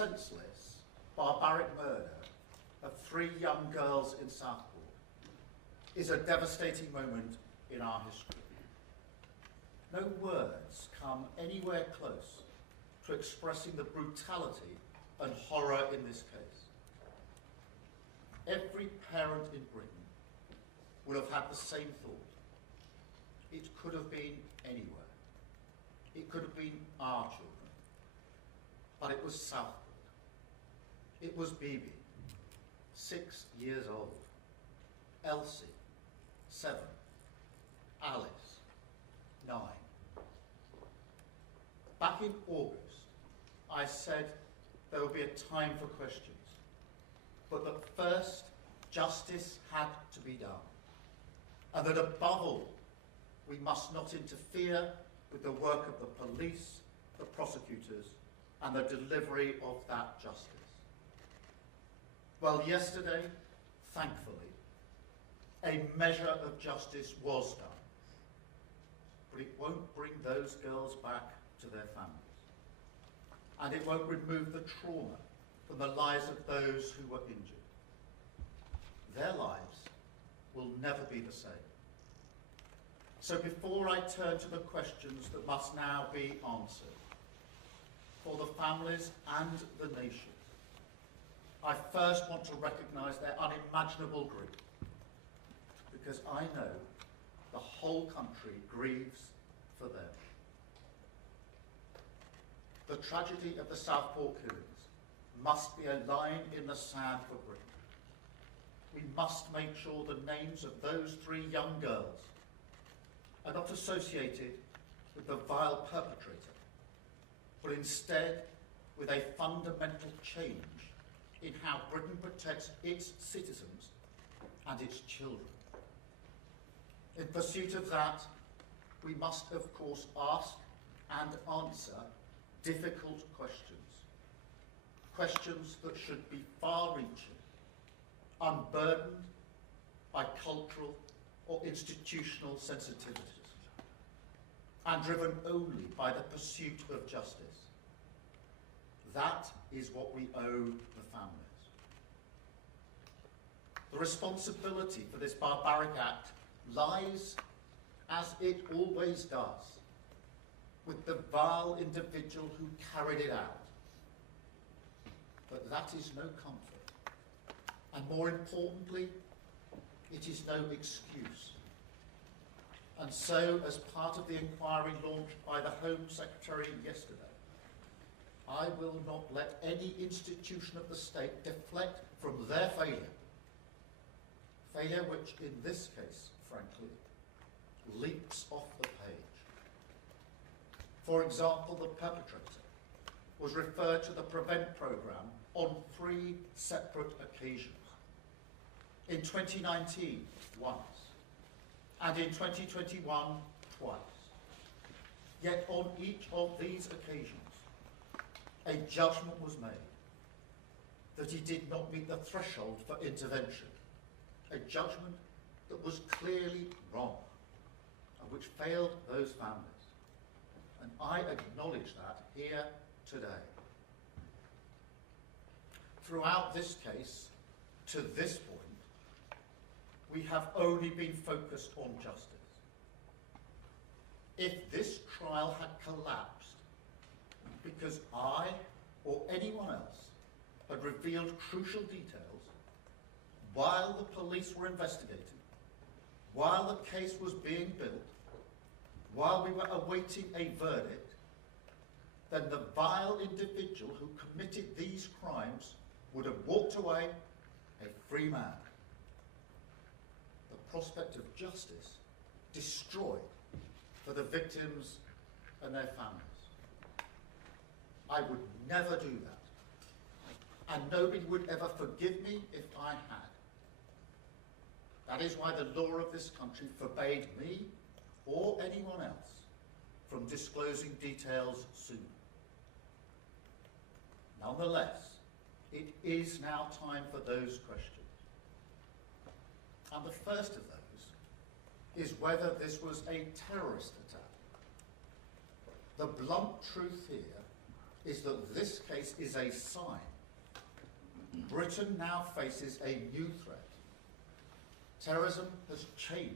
senseless, barbaric murder of 3 young girls in Southport is a devastating moment in our history. No words come anywhere close to expressing the brutality and horror in this case. Every parent in Britain would have had the same thought. It could have been anywhere. It could have been our children. But it was Southport. It was Bebe, 6 years old. Elsie, 7. Alice, 9. Back in August, I said there would be a time for questions, but that first justice had to be done, and that above all, we must not interfere with the work of the police, the prosecutors, and the delivery of that justice. Well, yesterday, thankfully, a measure of justice was done, but it won't bring those girls back to their families. And it won't remove the trauma from the lives of those who were injured. Their lives will never be the same. So before I turn to the questions that must now be answered, for the families and the nation, I first want to recognise their unimaginable grief, because I know the whole country grieves for them. The tragedy of the Southport killings must be a line in the sand for Britain. We must make sure the names of those 3 young girls are not associated with the vile perpetrator, but instead with a fundamental change in how Britain protects its citizens and its children. In pursuit of that, we must, of course, ask and answer difficult questions. Questions that should be far-reaching, unburdened by cultural or institutional sensitivities, and driven only by the pursuit of justice. That is what we owe the families. The responsibility for this barbaric act lies, as it always does, with the vile individual who carried it out. But that is no comfort. And more importantly, it is no excuse. And so, as part of the inquiry launched by the Home Secretary yesterday, I will not let any institution of the state deflect from their failure. Failure which, in this case, frankly, leaps off the page. For example, the perpetrator was referred to the PREVENT programme on 3 separate occasions. In 2019, once, and in 2021, twice. Yet on each of these occasions, a judgment was made that he did not meet the threshold for intervention, a judgment that was clearly wrong and which failed those families. And I acknowledge that here today. Throughout this case, to this point, we have only been focused on justice. If this trial had collapsed because I or anyone else had revealed crucial details while the police were investigating, while the case was being built, while we were awaiting a verdict, then the vile individual who committed these crimes would have walked away a free man. The prospect of justice destroyed for the victims and their families. I would never do that, and nobody would ever forgive me if I had. That is why the law of this country forbade me or anyone else from disclosing details sooner. Nonetheless, it is now time for those questions. And the first of those is whether this was a terrorist attack. The blunt truth here is that this case is a sign. Britain now faces a new threat. Terrorism has changed.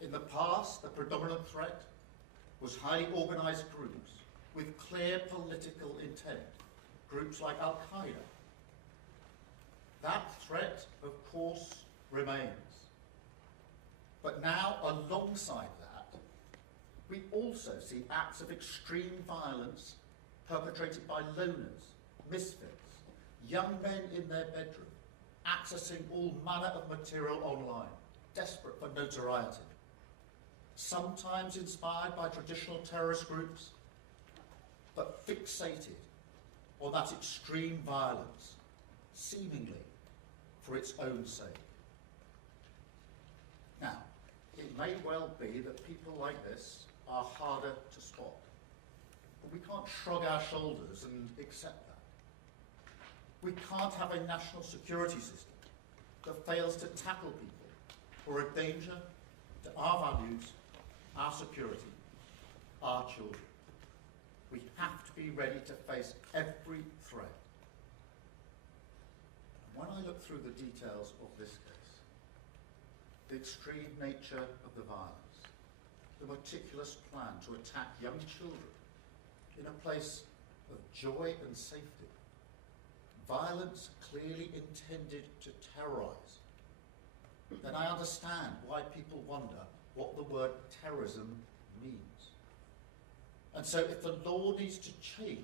In the past, the predominant threat was highly organised groups with clear political intent, groups like Al-Qaeda. That threat, of course, remains. But now, alongside that, we also see acts of extreme violence perpetrated by loners, misfits, young men in their bedroom, accessing all manner of material online, desperate for notoriety. Sometimes inspired by traditional terrorist groups, but fixated on that extreme violence, seemingly for its own sake. Now, it may well be that people like this are harder to spot, but we can't shrug our shoulders and accept that. We can't have a national security system that fails to tackle people who are a danger to our values, our security, our children. We have to be ready to face every threat. When I look through the details of this case, the extreme nature of the violence, the meticulous plan to attack young children in a place of joy and safety, violence clearly intended to terrorise, then I understand why people wonder what the word terrorism means. And so if the law needs to change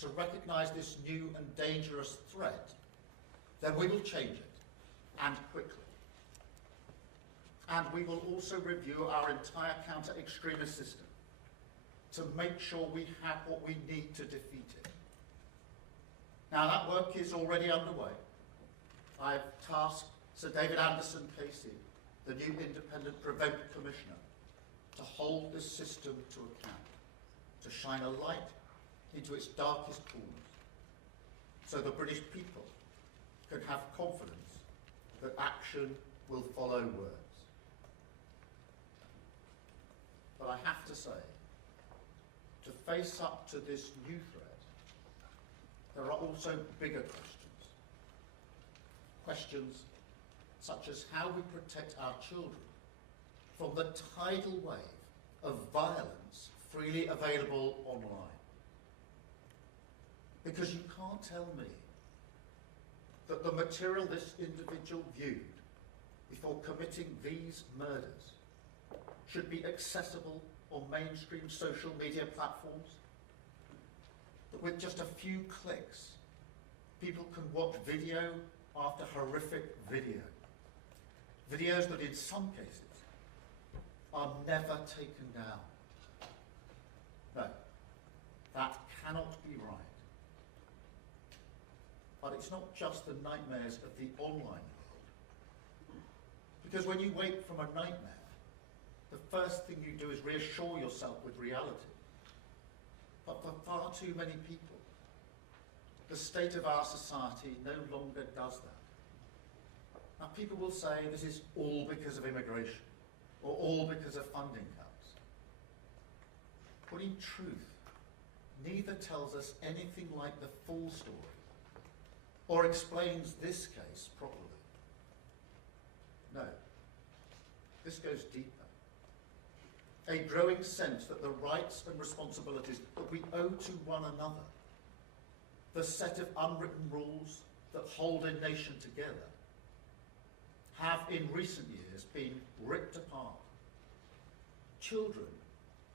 to recognise this new and dangerous threat, then we will change it, and quickly. And we will also review our entire counter-extremist system to make sure we have what we need to defeat it. Now, that work is already underway. I've tasked Sir David Anderson Casey, the new Independent Prevent Commissioner, to hold this system to account, to shine a light into its darkest corners, so the British people can have confidence that action will follow words. But I have to say, to face up to this new threat, there are also bigger questions. Questions such as how we protect our children from the tidal wave of violence freely available online. Because you can't tell me that the material this individual viewed before committing these murders should be accessible on mainstream social media platforms, that with just a few clicks, people can watch video after horrific video. Videos that in some cases are never taken down. No, that cannot be right. But it's not just the nightmares of the online world. Because when you wake from a nightmare, the first thing you do is reassure yourself with reality. But for far too many people, the state of our society no longer does that. Now, people will say this is all because of immigration, or all because of funding cuts. But in truth, neither tells us anything like the full story, or explains this case properly. No, this goes deeper. A growing sense that the rights and responsibilities that we owe to one another, the set of unwritten rules that hold a nation together, have in recent years been ripped apart. Children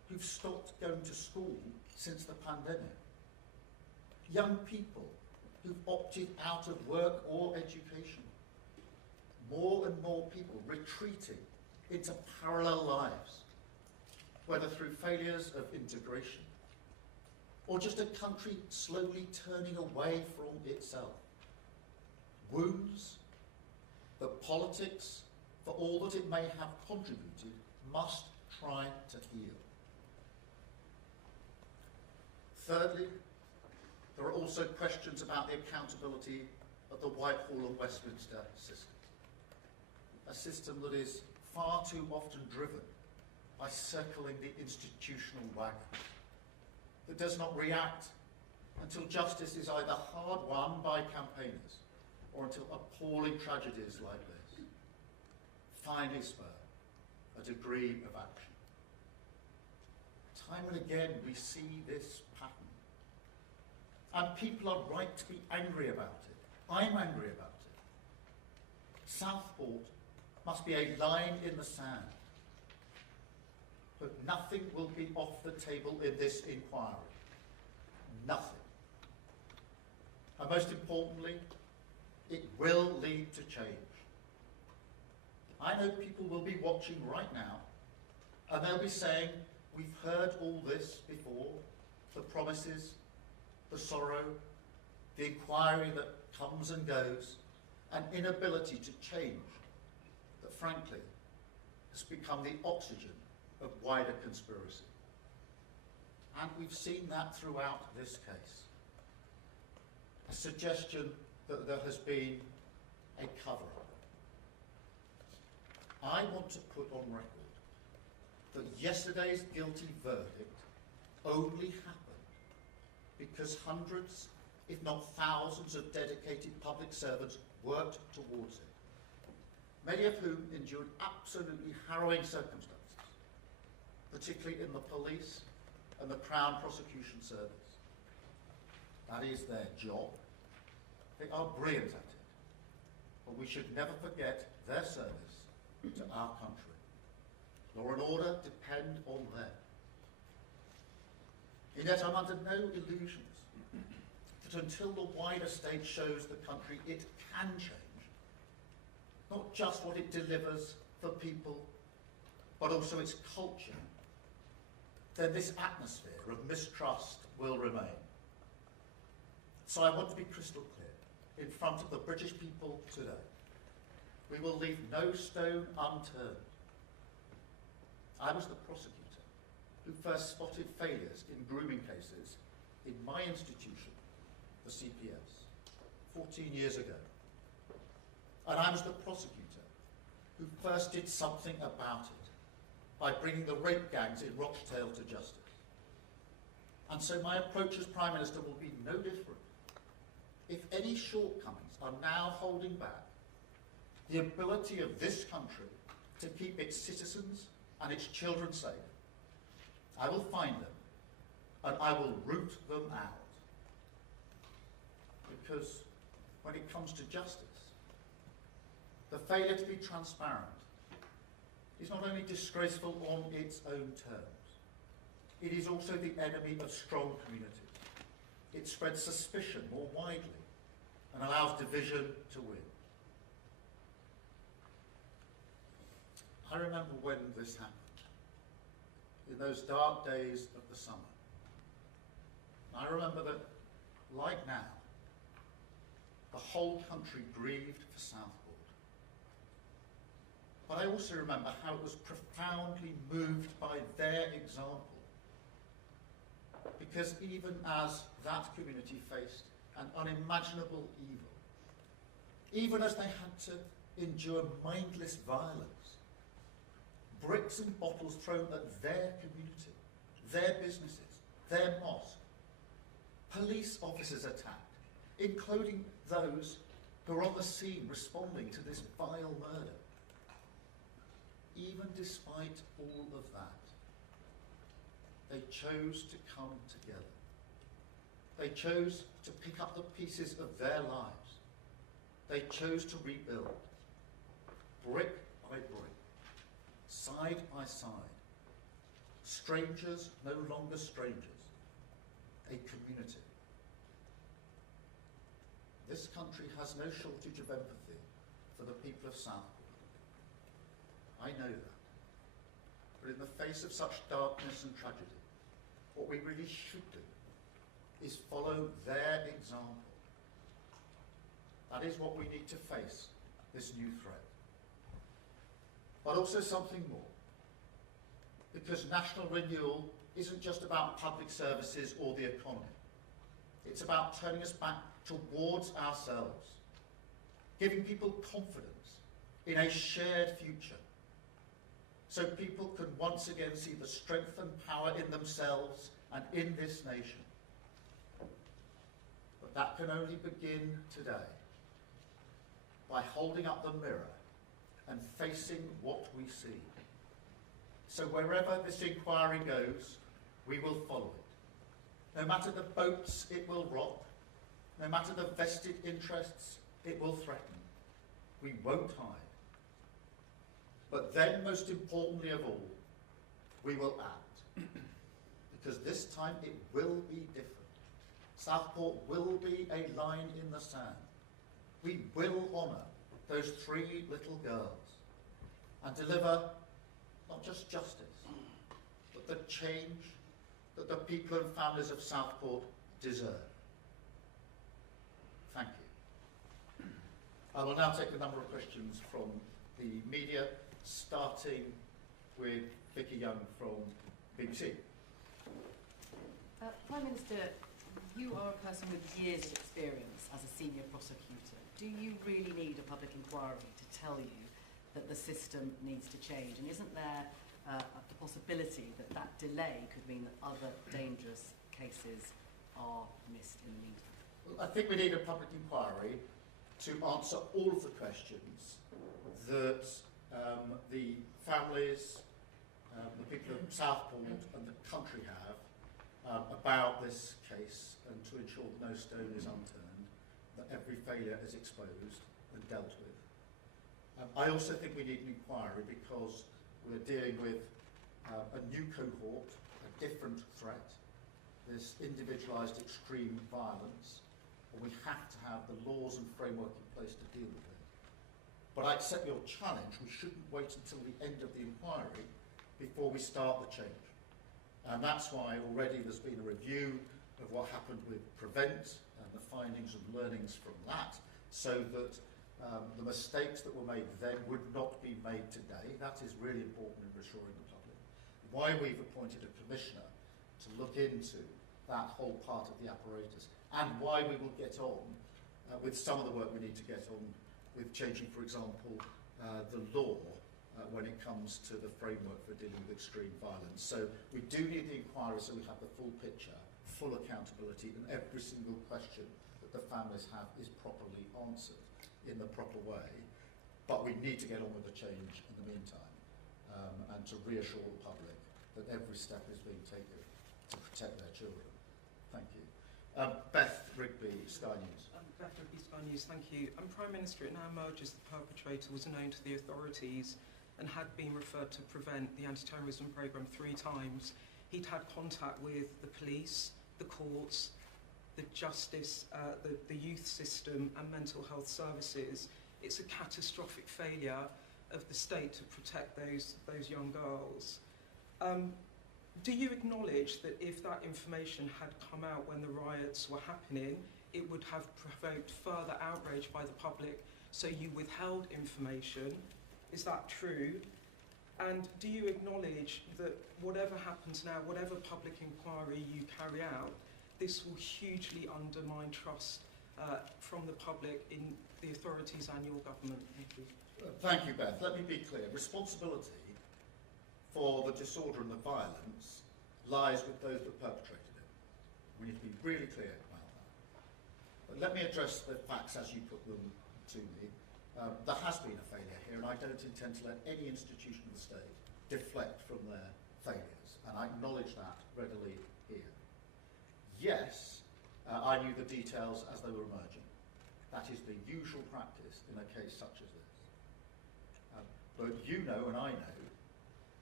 who've stopped going to school since the pandemic. Young people who've opted out of work or education. More and more people retreating into parallel lives, whether through failures of integration or just a country slowly turning away from itself. Wounds that politics, for all that it may have contributed, must try to heal. Thirdly, there are also questions about the accountability of the Whitehall and Westminster system. A system that is far too often driven by circling the institutional wagon. that does not react until justice is either hard won by campaigners or until appalling tragedies like this finally spur a degree of action. Time and again we see this pattern. And people are right to be angry about it. I'm angry about it. Southport must be a line in the sand. But nothing will be off the table in this inquiry. Nothing. And most importantly, it will lead to change. I know people will be watching right now, and they'll be saying, we've heard all this before, the promises, the sorrow, the inquiry that comes and goes, an inability to change that, frankly, has become the oxygen of wider conspiracy. And we've seen that throughout this case. A suggestion that there has been a cover-up. I want to put on record that yesterday's guilty verdict only happened because hundreds, if not thousands, of dedicated public servants worked towards it, many of whom endured absolutely harrowing circumstances, particularly in the police and the Crown Prosecution Service. That is their job. They are brilliant at it, but we should never forget their service to our country. Law and order depend on them. And yet I'm under no illusions that until the wider state shows the country it can change, not just what it delivers for people, but also its culture, then this atmosphere of mistrust will remain. So I want to be crystal clear in front of the British people today. We will leave no stone unturned. I was the prosecutor who first spotted failures in grooming cases in my institution, the CPS, 14 years ago. And I was the prosecutor who first did something about it by bringing the rape gangs in Rochdale to justice. And so my approach as Prime Minister will be no different. If any shortcomings are now holding back the ability of this country to keep its citizens and its children safe, I will find them and I will root them out. Because when it comes to justice, the failure to be transparent is not only disgraceful on its own terms, it is also the enemy of strong communities. It spreads suspicion more widely and allows division to win. I remember when this happened, in those dark days of the summer. I remember that, like now, the whole country grieved for Southport. But I also remember how it was profoundly moved by their example. Because even as that community faced an unimaginable evil, even as they had to endure mindless violence, bricks and bottles thrown at their community, their businesses, their mosque, police officers attacked, including those who were on the scene responding to this vile murder. Even despite all of that, they chose to come together. They chose to pick up the pieces of their lives. They chose to rebuild, brick by brick, side by side. Strangers no longer strangers, a community. This country has no shortage of empathy for the people of Southport. I know that. But in the face of such darkness and tragedy, what we really should do is follow their example. That is what we need to face this new threat. But also something more. Because national renewal isn't just about public services or the economy. It's about turning us back towards ourselves, giving people confidence in a shared future, so people can once again see the strength and power in themselves and in this nation. But that can only begin today, by holding up the mirror and facing what we see. So wherever this inquiry goes, we will follow it. No matter the boats it will rock, no matter the vested interests it will threaten, we won't hide. But then, most importantly of all, we will act. Because this time it will be different. Southport will be a line in the sand. We will honour those 3 little girls and deliver not just justice, but the change that the people and families of Southport deserve. Thank you. I will now take a number of questions from the media, starting with Vicky Young from BBC. Prime Minister, you are a person with years of experience as a senior prosecutor. Do you really need a public inquiry to tell you that the system needs to change? And isn't there the possibility that that delay could mean that other dangerous cases are missed in the meantime? Well, I think we need a public inquiry to answer all of the questions that the families, the people of Southport and the country have about this case, and to ensure that no stone is unturned, that every failure is exposed and dealt with. I also think we need an inquiry because we're dealing with a new cohort, a different threat, this individualised extreme violence, and we have to have the laws and framework in place to deal with it. But I accept your challenge. We shouldn't wait until the end of the inquiry before we start the change. And that's why already there's been a review of what happened with Prevent and the findings and learnings from that, so that the mistakes that were made then would not be made today. That is really important in reassuring the public. Why we've appointed a commissioner to look into that whole part of the apparatus, and why we will get on with some of the work we need to get on with changing, for example, the law when it comes to the framework for dealing with extreme violence. So we do need the inquiry so we have the full picture, full accountability, and every single question that the families have is properly answered in the proper way. But we need to get on with the change in the meantime, and to reassure the public that every step is being taken to protect their children. Thank you. Beth Rigby, Sky News. Beth Rigby, Sky News, thank you. Prime Minister, it now emerges the perpetrator was known to the authorities and had been referred to Prevent, the anti-terrorism programme, 3 times. He'd had contact with the police, the courts, the justice, the youth system and mental health services. It's a catastrophic failure of the state to protect those young girls. Do you acknowledge that if that information had come out when the riots were happening, it would have provoked further outrage by the public, so you withheld information? Is that true? And do you acknowledge that whatever happens now, whatever public inquiry you carry out, this will hugely undermine trust from the public in the authorities and your government? Thank you. Thank you, Beth. Let me be clear. Responsibility for the disorder and the violence lies with those that perpetrated it. We need to be really clear about that. But let me address the facts as you put them to me. There has been a failure here, and I don't intend to let any institution of the state deflect from their failures, and I acknowledge that readily here. Yes, I knew the details as they were emerging. That is the usual practice in a case such as this. But you know, and I know,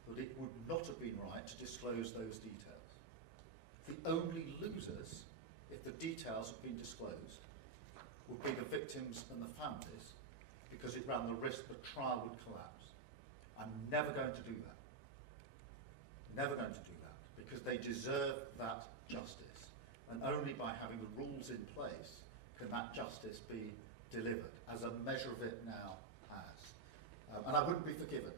that it would not have been right to disclose those details. The only losers, if the details had been disclosed, would be the victims and the families, because it ran the risk the trial would collapse. I'm never going to do that. Never going to do that, because they deserve that justice. And only by having the rules in place can that justice be delivered, as a measure of it now has. And I wouldn't be forgiven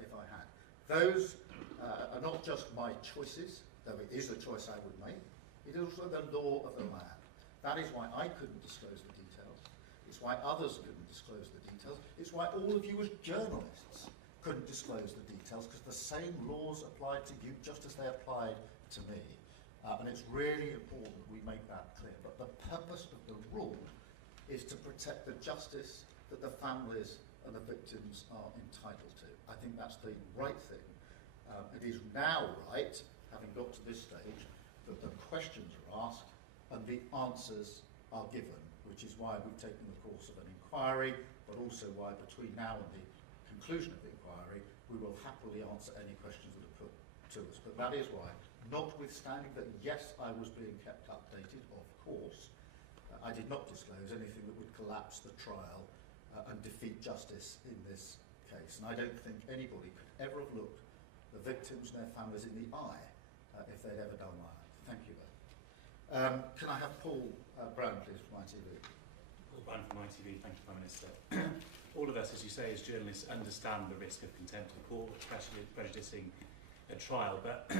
if I had. Those are not just my choices, though it is a choice I would make. It is also the law of the land. That is why I couldn't disclose the details. It's why others couldn't disclose the details. It's why all of you as journalists couldn't disclose the details because the same laws applied to you just as they applied to me. And it's really important that we make that clear. But the purpose of the rule is to protect the justice that the families and the victims are entitled to. I think that's the right thing. It is now right, having got to this stage, that the questions are asked and the answers are given, which is why we've taken the course of an inquiry, but also why between now and the conclusion of the inquiry, we will happily answer any questions that are put to us. But that is why, notwithstanding that, yes, I was being kept updated, of course, I did not disclose anything that would collapse the trial and defeat justice in this case. And I don't think anybody could ever have looked the victims and their families in the eye if they'd ever done that. Thank you, both. Can I have Paul Brown, please, from ITV? Paul Brown from ITV. Thank you, Prime Minister. All of us, as you say, as journalists, understand the risk of contempt of court, prejudicing a trial, but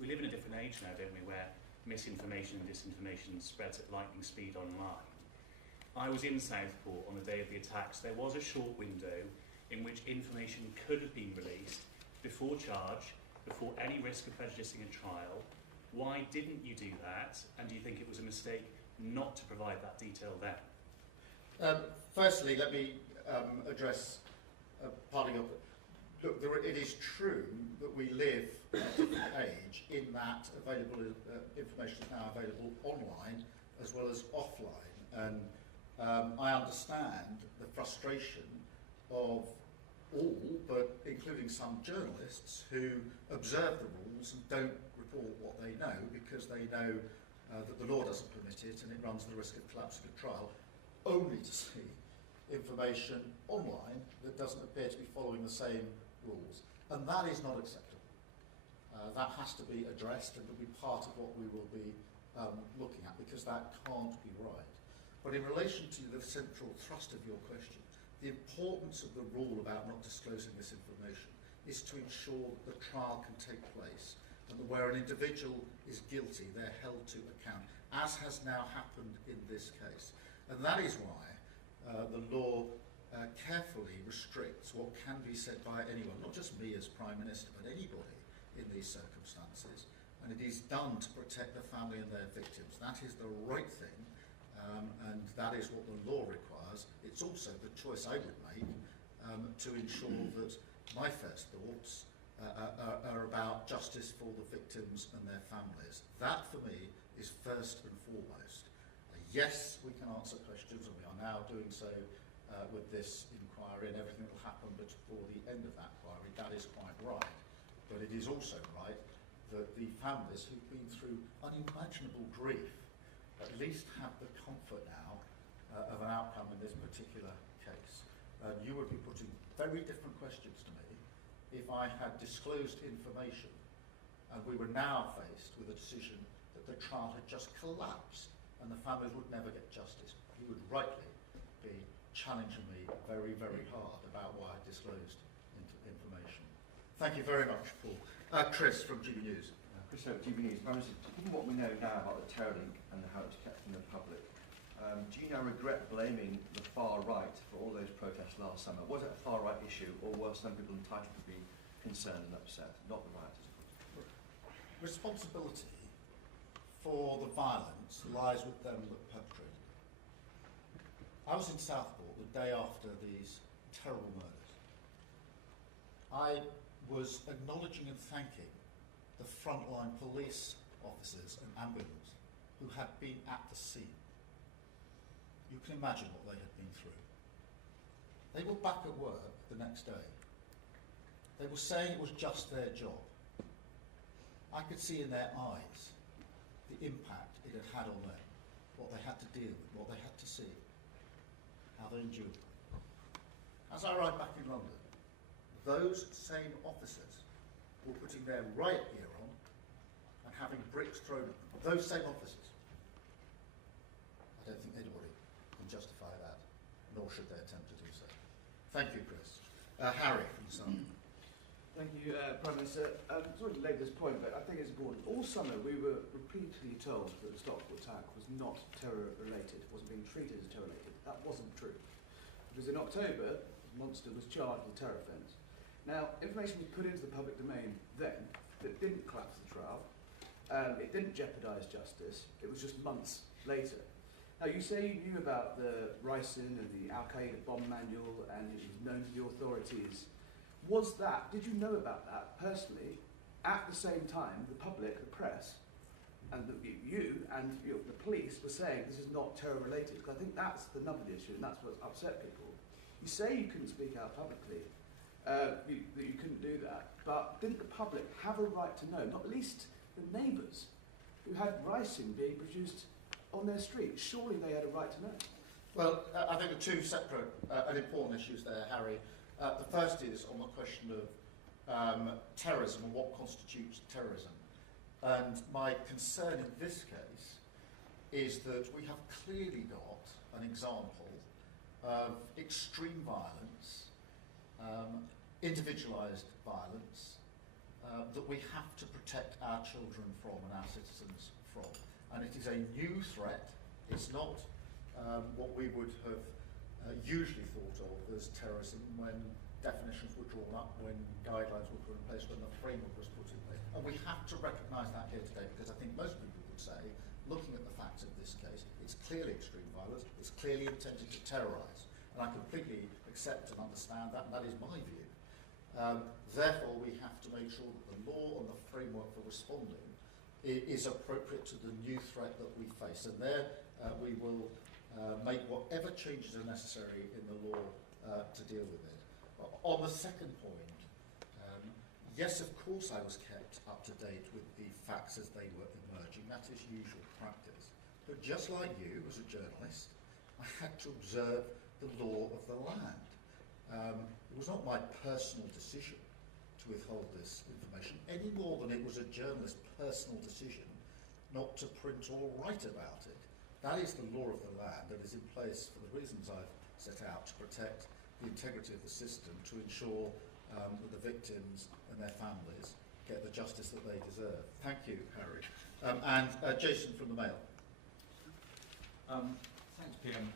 we live in a different age now, don't we, where misinformation and disinformation spreads at lightning speed online. I was in Southport on the day of the attacks. There was a short window in which information could have been released before charge, before any risk of prejudicing a trial. Why didn't you do that? And do you think it was a mistake not to provide that detail then? Firstly, let me address parting up. Look, it is true that we live in a different age in that available information is now available online as well as offline. And I understand the frustration of all, but including some journalists who observe the rules and don't report what they know because they know that the law doesn't permit it and it runs the risk of collapsing a trial, only to see information online that doesn't appear to be following the same rules. And that is not acceptable. That has to be addressed and will be part of what we will be looking at, because that can't be right. But in relation to the central thrust of your question, the importance of the rule about not disclosing this information is to ensure that the trial can take place and that where an individual is guilty, they're held to account, as has now happened in this case. And that is why the law carefully restricts what can be said by anyone, not just me as Prime Minister, but anybody in these circumstances. And it is done to protect the family and their victims. That is the right thing, and that is what the law requires. It's also the choice I would make to ensure that my first thoughts are about justice for the victims and their families. That, for me, is first and foremost. Yes, we can answer questions, and we are now doing so with this inquiry, and everything that will happen before the end of that inquiry. That is quite right. But it is also right that the families who've been through unimaginable grief at least have the comfort now of an outcome in this particular case. You would be putting very different questions to me if I had disclosed information and we were now faced with a decision that the trial had just collapsed and the families would never get justice. You would rightly be challenging me very, very hard about why I disclosed information. Thank you very much, Paul. Chris from GB News. Chris from GB News. Prime Minister, given what we know now about the terror link and how it's kept from the public, do you now regret blaming the far right for all those protests last summer? Was it a far right issue, or were some people entitled to be concerned and upset, not the rioters? Responsibility for the violence lies with them that perpetrated it. I was in Southport the day after these terrible murders. I was acknowledging and thanking the frontline police officers and ambulance who had been at the scene. You can imagine what they had been through. They were back at work the next day. They were saying it was just their job. I could see in their eyes the impact it had had on them, what they had to deal with, what they had to see, how they endured. As I arrived back in London, those same officers were putting their riot gear on and having bricks thrown at them. Those same officers. I don't think anybody can justify that, nor should they attempt to do so. Thank you, Chris. Harry from the Sun. Thank you, Prime Minister. Sorry to lay this point, but I think it's important. All summer we were repeatedly told that the Stockport attack was not terror-related, wasn't being treated as terror-related. That wasn't true. Because in October, Monster was charged with terror offence. Now, information was put into the public domain then that didn't collapse the trial. It didn't jeopardise justice. It was just months later. Now, you say you knew about the ricin and the Al-Qaeda bomb manual and it was known to the authorities. Did you know about that personally at the same time the public, the press, and you and the police were saying this is not terror related? Because I think that's the nub of the issue and that's what's upset people. You say you couldn't speak out publicly, that you couldn't do that, but didn't the public have a right to know, not least the neighbours who had ricin being produced on their street? Surely they had a right to know. Well, I think there are two separate and important issues there, Harry. The first is on the question of terrorism and what constitutes terrorism. And my concern in this case is that we have clearly got an example of extreme violence, individualised violence, that we have to protect our children from and our citizens from. And it is a new threat. It's not what we would have usually thought of as terrorism when definitions were drawn up, when guidelines were put in place, when the framework was put in place. And we have to recognise that here today, because I think most people would say, looking at the facts of this case, it's clearly extreme violence, it's clearly intended to terrorise. And I completely accept and understand that, and that is my view. Therefore, we have to make sure that the law and the framework for responding is appropriate to the new threat that we face. And there we will make whatever changes are necessary in the law to deal with it. On the second point, yes, of course I was kept up to date with the facts as they were emerging. That is usual practice. But just like you, as a journalist, I had to observe the law of the land. It was not my personal decision to withhold this information, any more than it was a journalist's personal decision not to print or write about it. That is the law of the land that is in place for the reasons I've set out, to protect the integrity of the system, to ensure that the victims and their families get the justice that they deserve. Thank you, Harry. And Jason from the Mail. Thanks, PM.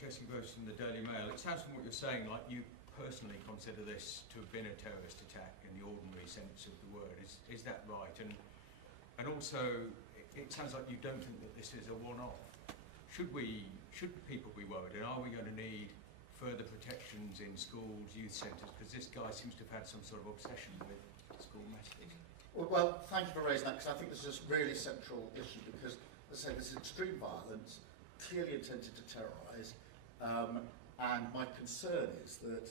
Jason Gross from the Daily Mail. It sounds from what you're saying like you personally consider this to have been a terrorist attack in the ordinary sense of the word. Is that right? And also, it sounds like you don't think that this is a one-off. Should people be worried? And are we going to need further protections in schools, youth centres? Because this guy seems to have had some sort of obsession with school messages. Well, thank you for raising that, because I think this is a really central issue, because, as I say, this is extreme violence, clearly intended to terrorise, and my concern is that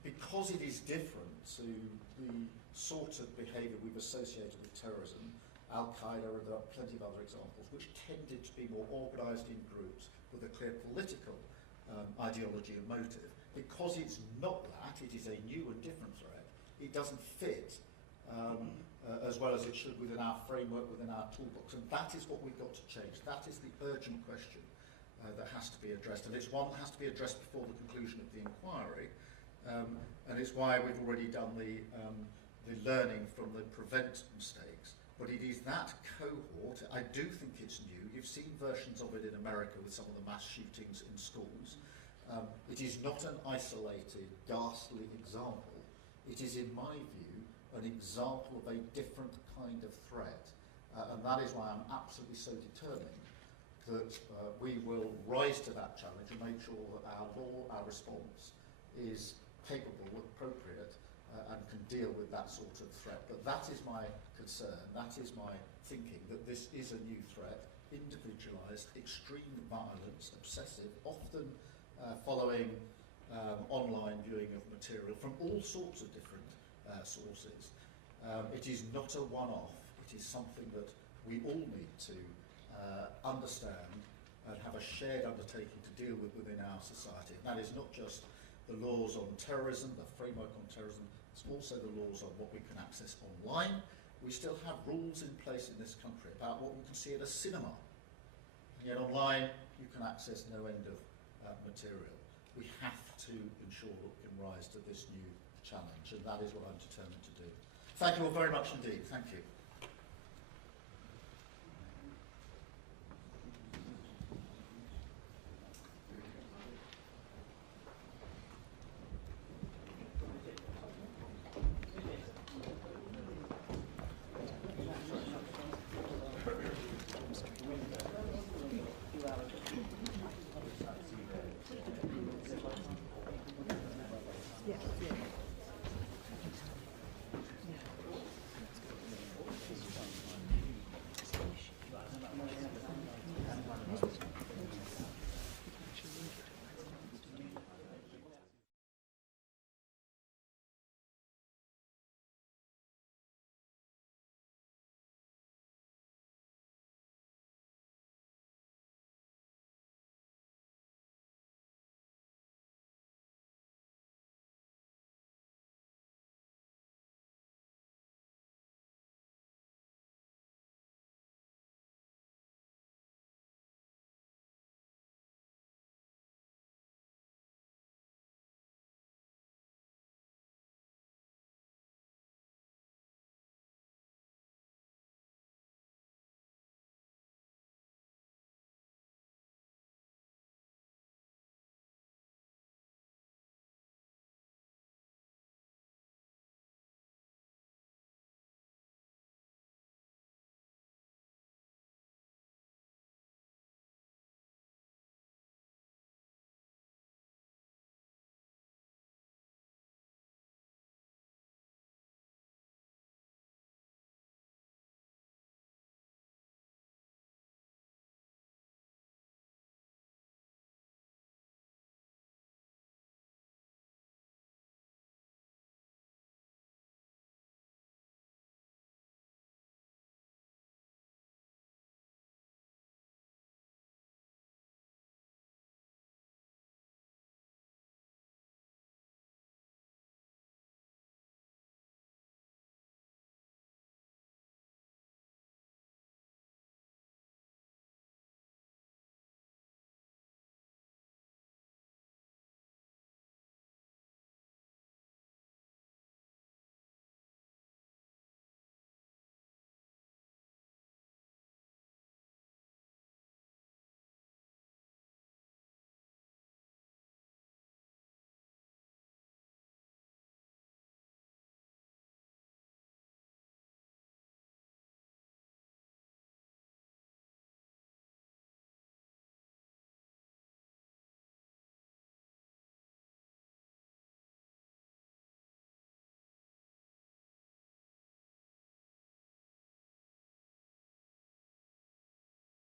because it is different to the sort of behaviour we've associated with terrorism, Al-Qaeda, and there are plenty of other examples, which tended to be more organised in groups with a clear political ideology and motive. Because it's not that, it is a new and different threat, it doesn't fit as well as it should within our framework, within our toolbox. And that is what we've got to change. That is the urgent question that has to be addressed. And it's one that has to be addressed before the conclusion of the inquiry. And it's why we've already done the learning from the prevent mistakes. But it is that cohort, I do think it's new. You've seen versions of it in America with some of the mass shootings in schools. It is not an isolated, ghastly example. It is, in my view, an example of a different kind of threat. And that is why I'm absolutely so determined that we will rise to that challenge and make sure that our law, our response, is capable, appropriate, and can deal with that sort of threat. But that is my concern, that is my thinking, that this is a new threat, individualised, extreme violence, obsessive, often following online viewing of material from all sorts of different sources. It is not a one-off, it is something that we all need to understand and have a shared undertaking to deal with within our society. And that is not just the laws on terrorism, the framework on terrorism, it's also the laws on what we can access online. We still have rules in place in this country about what we can see at a cinema. And yet online, you can access no end of material. We have to ensure that we can rise to this new challenge, and that is what I'm determined to do. Thank you all very much indeed. Thank you.